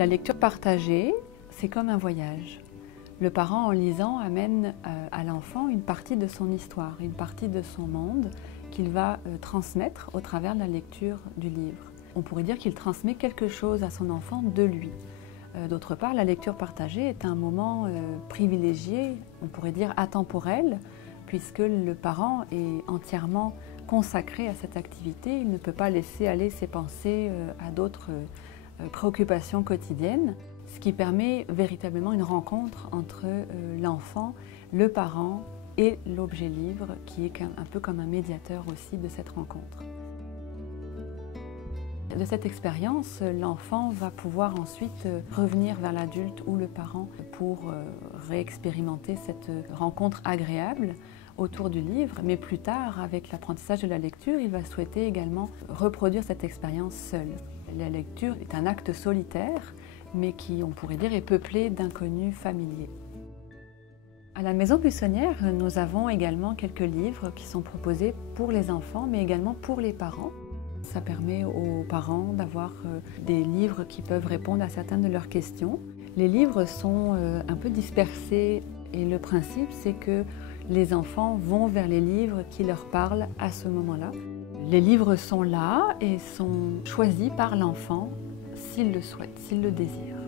La lecture partagée, c'est comme un voyage. Le parent, en lisant, amène à l'enfant une partie de son histoire, une partie de son monde qu'il va transmettre au travers de la lecture du livre. On pourrait dire qu'il transmet quelque chose à son enfant de lui. D'autre part, la lecture partagée est un moment privilégié, on pourrait dire atemporel, puisque le parent est entièrement consacré à cette activité. Il ne peut pas laisser aller ses pensées à d'autres préoccupations quotidiennes, ce qui permet véritablement une rencontre entre l'enfant, le parent et l'objet livre, qui est un peu comme un médiateur aussi de cette rencontre. De cette expérience, l'enfant va pouvoir ensuite revenir vers l'adulte ou le parent pour réexpérimenter cette rencontre agréable autour du livre, mais plus tard, avec l'apprentissage de la lecture, il va souhaiter également reproduire cette expérience seul. La lecture est un acte solitaire, mais qui, on pourrait dire, est peuplé d'inconnus familiers. À la Maison Buissonnière, nous avons également quelques livres qui sont proposés pour les enfants, mais également pour les parents. Ça permet aux parents d'avoir des livres qui peuvent répondre à certaines de leurs questions. Les livres sont un peu dispersés et le principe, c'est que les enfants vont vers les livres qui leur parlent à ce moment-là. Les livres sont là et sont choisis par l'enfant s'il le souhaite, s'il le désire.